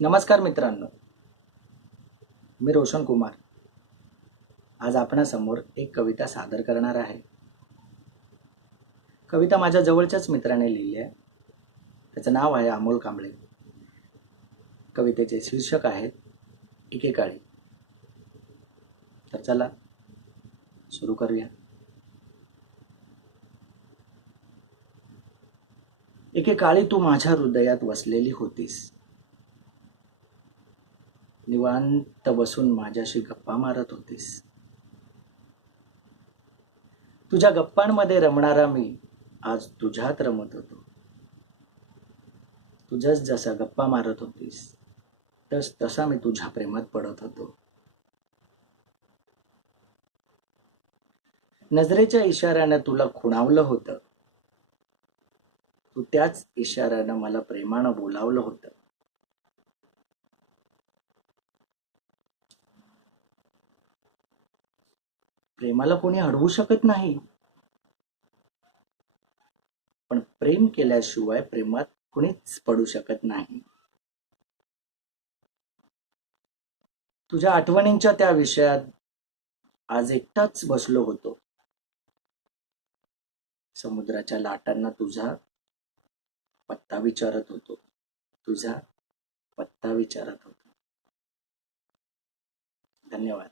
नमस्कार मित्रांनो, मी रोशन कुमार आज आपणासमोर एक कविता सादर करणार आहे. कविता माझ्या जवळच्याच मित्राने लिहिली आहे. त्याचं नाव आहे अमोल कांबळे. कवितेचे शीर्षक आहेत एकेकाळी. तर चला सुरू करूया. एकेकाळी तू माझ्या हृदयात वसलेली होतीस, निवांत बसून माझ्याशी गप्पा मारत होतीस. तुझ्या गप्पांमध्ये रमणारा मी आज तुझ्यात रमत होतो. तू जसा गप्पा मारत होतीस तसा मी तुझ्या प्रेमात पडत होतो. नजरेच्या इशाऱ्यानं तुला खुणावलं होतं. तू त्याच इशाऱ्यानं मला प्रेमानं बोलावलं होतं. प्रेमाला कोणी अडवू शकत नाही, पण प्रेम केल्याशिवाय प्रेमात कुणीच पडू शकत नाही. तुझ्या आठवणींच्या त्या विषयात आज एकटाच बसलो होतो. समुद्राच्या लाटांना तुझा पत्ता विचारत होतो. तुझा पत्ता विचारत होतो. धन्यवाद.